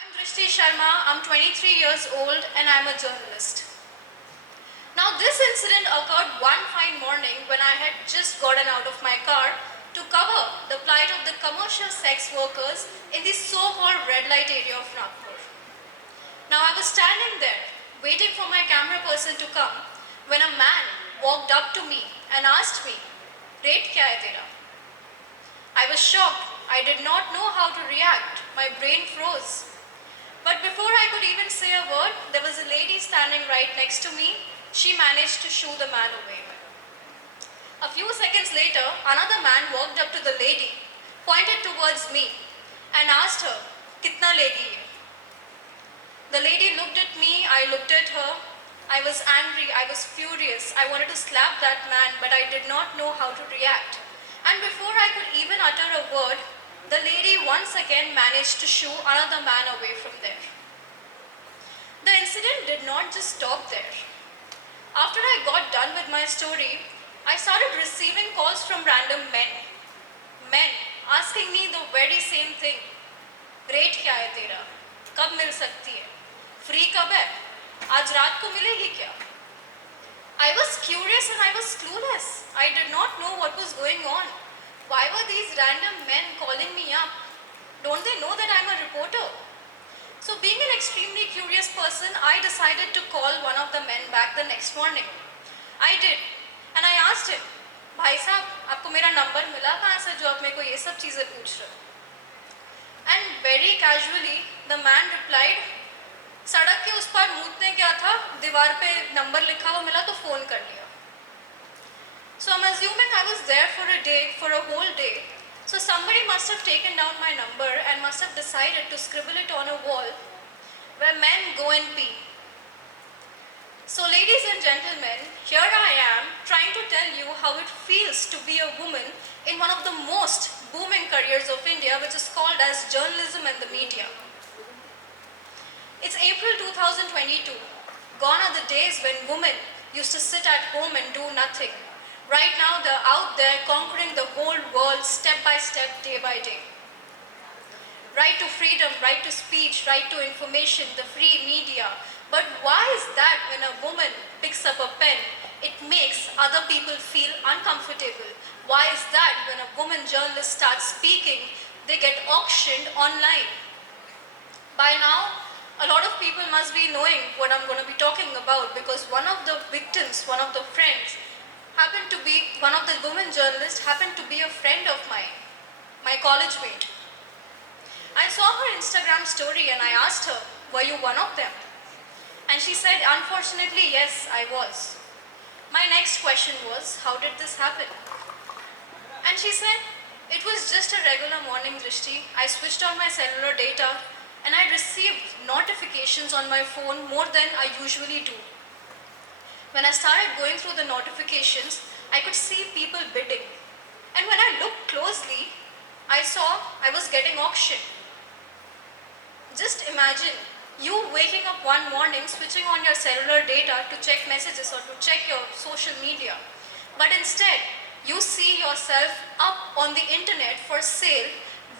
I'm Drishti Sharma, I'm 23 years old and I'm a journalist. Now this incident occurred one fine morning when I had just gotten out of my car to cover the plight of the commercial sex workers in the so-called red light area of Nagpur. Now I was standing there waiting for my camera person to come when a man walked up to me and asked me, "Rate kya hai tera?" I was shocked. I did not know how to react. My brain froze. But before I could even say a word, there was a lady standing right next to me. She managed to shoo the man away. A few seconds later, another man walked up to the lady, pointed towards me, and asked her, "Kitna legi ye?" The lady looked at me, I looked at her. I was angry, I was furious. I wanted to slap that man, but I did not know how to react. And before I could even utter a word, the lady once again managed to shoo another man away from there. The incident did not just stop there. After I got done with my story, I started receiving calls from random men. Men asking me the very same thing. "Rate kya hai tera? Kab mil sakti hai? Free kab hai? Aaj raat ko milegi kya?" I was curious and I was clueless. I did not know what was going on. Why were these random men calling me up? Don't they know that I'm a reporter? So being an extremely curious person, I decided to call one of the men back the next morning. I did. And I asked him, "भाई साहब, आपको मेरा number मिला कहाँ से जो आप मेरे को ये सब चीज़ें पूछ रहे हो?" And very casually, the man replied, "सड़क के उस पार मूतने क्या था, दीवार पे नंबर लिखा हुआ मिला तो फ़ोन कर लिया." So I'm assuming I was there for a whole day. So somebody must have taken down my number and must have decided to scribble it on a wall where men go and pee. So ladies and gentlemen, here I am trying to tell you how it feels to be a woman in one of the most booming careers of India, which is called as journalism and the media. It's April 2022. Gone are the days when women used to sit at home and do nothing. Right now they're out there conquering the whole world step by step, day by day. Right to freedom, right to speech, right to information, the free media. But why is that when a woman picks up a pen, it makes other people feel uncomfortable? Why is that when a woman journalist starts speaking, they get auctioned online? By now, a lot of people must be knowing what I'm going to be talking about, because one of the victims, one of the friends, one of the women journalists happened to be a friend of mine, my college mate. I saw her Instagram story and I asked her, "Were you one of them?" And she said, "Unfortunately, yes, I was." My next question was, "How did this happen?" And she said, "It was just a regular morning, Drishti. I switched on my cellular data and I received notifications on my phone more than I usually do. When I started going through the notifications, I could see people bidding. And when I looked closely, I saw I was getting auctioned." Just imagine you waking up one morning, switching on your cellular data to check messages or to check your social media. But instead, you see yourself up on the internet for sale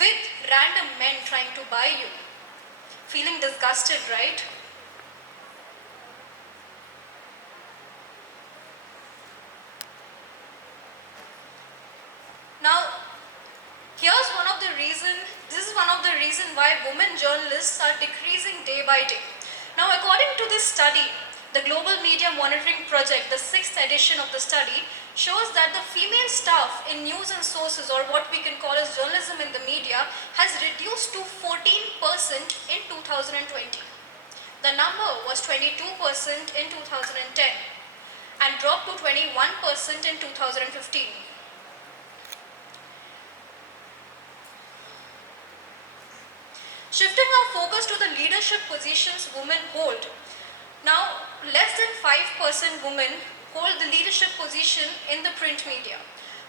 with random men trying to buy you. Feeling disgusted, right? Now, this is one of the reasons why women journalists are decreasing day by day. Now, according to this study, the Global Media Monitoring Project, the 6th edition of the study, shows that the female staff in news and sources, or what we can call as journalism in the media, has reduced to 14% in 2020. The number was 22% in 2010 and dropped to 21% in 2015. Shifting our focus to the leadership positions women hold. Now, less than 5% women hold the leadership position in the print media.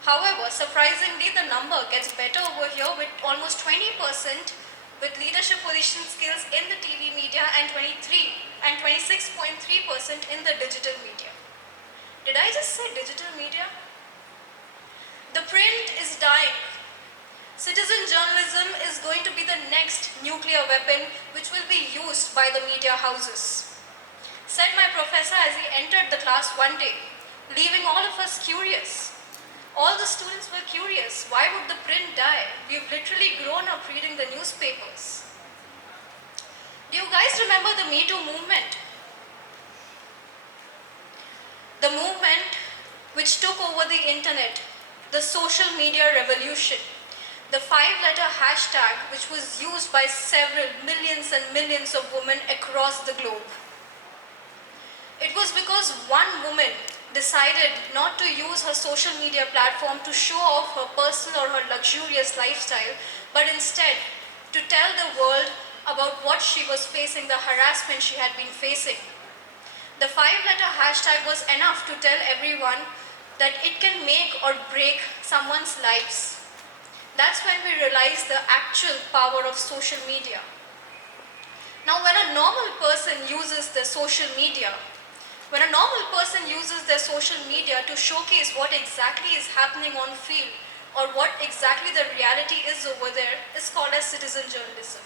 However, surprisingly, the number gets better over here with almost 20% with leadership position skills in the TV media and 26.3% in the digital media. Did I just say digital media? The print is dying. Citizen journalism is going to be the next nuclear weapon which will be used by the media houses, said my professor as he entered the class one day, leaving all of us curious. All the students were curious. Why would the print die? We've literally grown up reading the newspapers. Do you guys remember the Me Too movement? The movement which took over the internet, the social media revolution, the 5-letter hashtag which was used by several millions and millions of women across the globe. It was because one woman decided not to use her social media platform to show off her personal or her luxurious lifestyle, but instead to tell the world about what she was facing, the harassment she had been facing. The 5-letter hashtag was enough to tell everyone that it can make or break someone's lives. That's when we realized the actual power of social media. Now, when a normal person uses their social media, to showcase what exactly is happening on field or what exactly the reality is over there, is called as citizen journalism.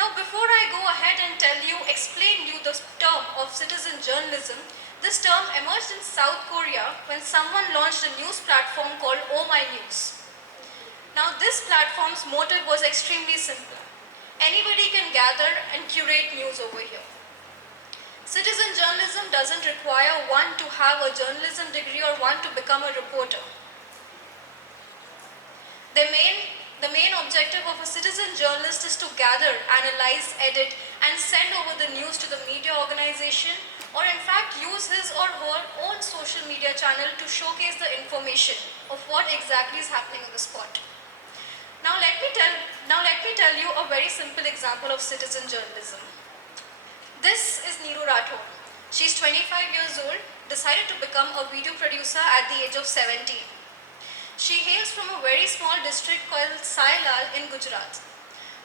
Now, before I go ahead and explain you the term of citizen journalism, this term emerged in South Korea when someone launched a news platform called Oh My News. Now, this platform's motive was extremely simple. Anybody can gather and curate news over here. Citizen journalism doesn't require one to have a journalism degree or one to become a reporter. The main objective of a citizen journalist is to gather, analyze, edit, and send over the news to the media organization, or in fact use his or her own social media channel to showcase the information of what exactly is happening on the spot. Now let me tell you a very simple example of citizen journalism. This is Neeru Rathod. She's 25 years old, decided to become a video producer at the age of 17. She hails from a very small district called Sailal in Gujarat.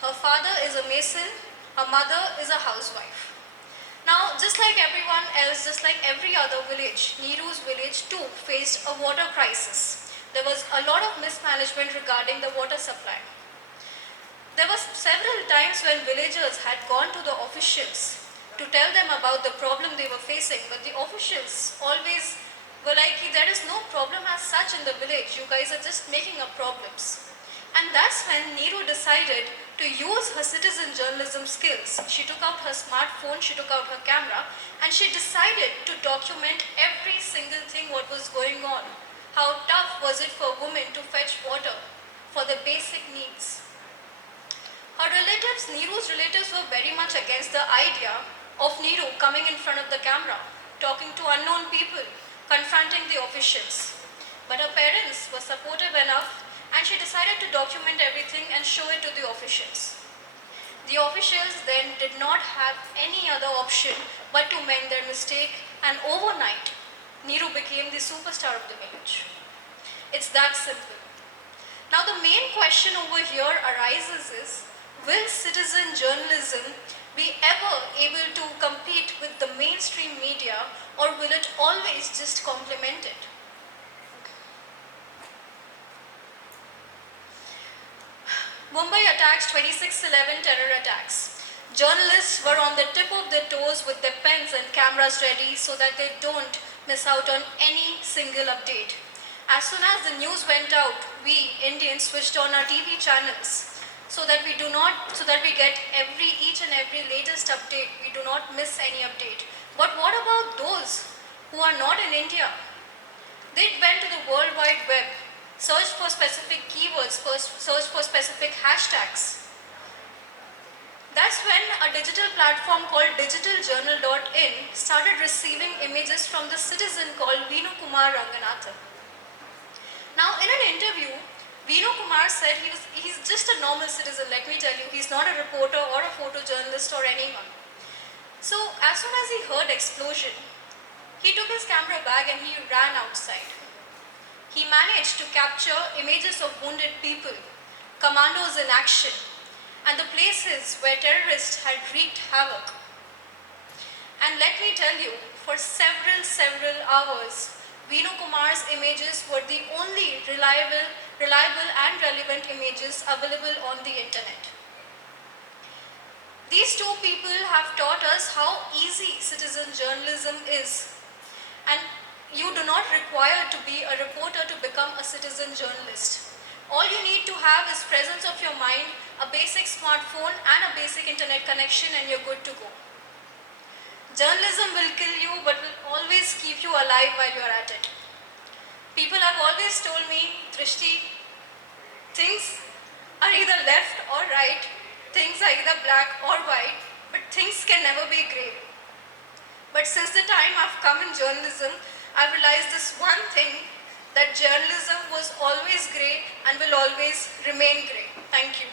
Her father is a mason, her mother is a housewife. Now, just like everyone else, just like every other village, Neeru's village too faced a water crisis. There was a lot of mismanagement regarding the water supply. There were several times when villagers had gone to the officials to tell them about the problem they were facing, but the officials always were like, there is no problem as such in the village, you guys are just making up problems. And that's when Neeru decided to use her citizen journalism skills. She took out her smartphone, she took out her camera, and she decided to document every single thing what was going on. How tough was it for women to fetch water for the basic needs. Her relatives, Neeru's relatives, were very much against the idea of Neeru coming in front of the camera, talking to unknown people, confronting the officials. But her parents were supportive enough and she decided to document everything and show it to the officials. The officials then did not have any other option but to mend their mistake, and overnight, Neeru became the superstar of the village. It's that simple. Now the main question over here arises is, will citizen journalism be ever able to compete with the mainstream media, or will it always just complement it? Mumbai attacks, 26/11 terror attacks. Journalists were on the tip of their toes with their pens and cameras ready so that they don't miss out on any single update. As soon as the news went out, we Indians switched on our TV channels so that we get each and every latest update. We do not miss any update. But what about those who are not in India? They went to the World Wide Web, searched for specific keywords, searched for specific hashtags. That's when a digital platform called digitaljournal.in started receiving images from the citizen called Vinu Kumar Ranganathan. Now, in an interview, Vinu Kumar said he's just a normal citizen, let me tell you. He's not a reporter or a photojournalist or anyone. So, as soon as he heard explosion, he took his camera bag and he ran outside. He managed to capture images of wounded people, commandos in action, and the places where terrorists had wreaked havoc. And let me tell you, for several hours, Vinu Kumar's images were the only reliable reliable and relevant images available on the internet. These two people have taught us how easy citizen journalism is, and you do not require to be a reporter to become a citizen journalist. All you need to have is presence of your mind, a basic smartphone and a basic internet connection, and you're good to go. Journalism will kill you but will always keep you alive while you're at it. People have always told me, Drishti, things are either left or right, things are either black or white, but things can never be grey. But since the time I've come in journalism, I've realized this one thing, that journalism was always grey and will always remain grey. Thank you.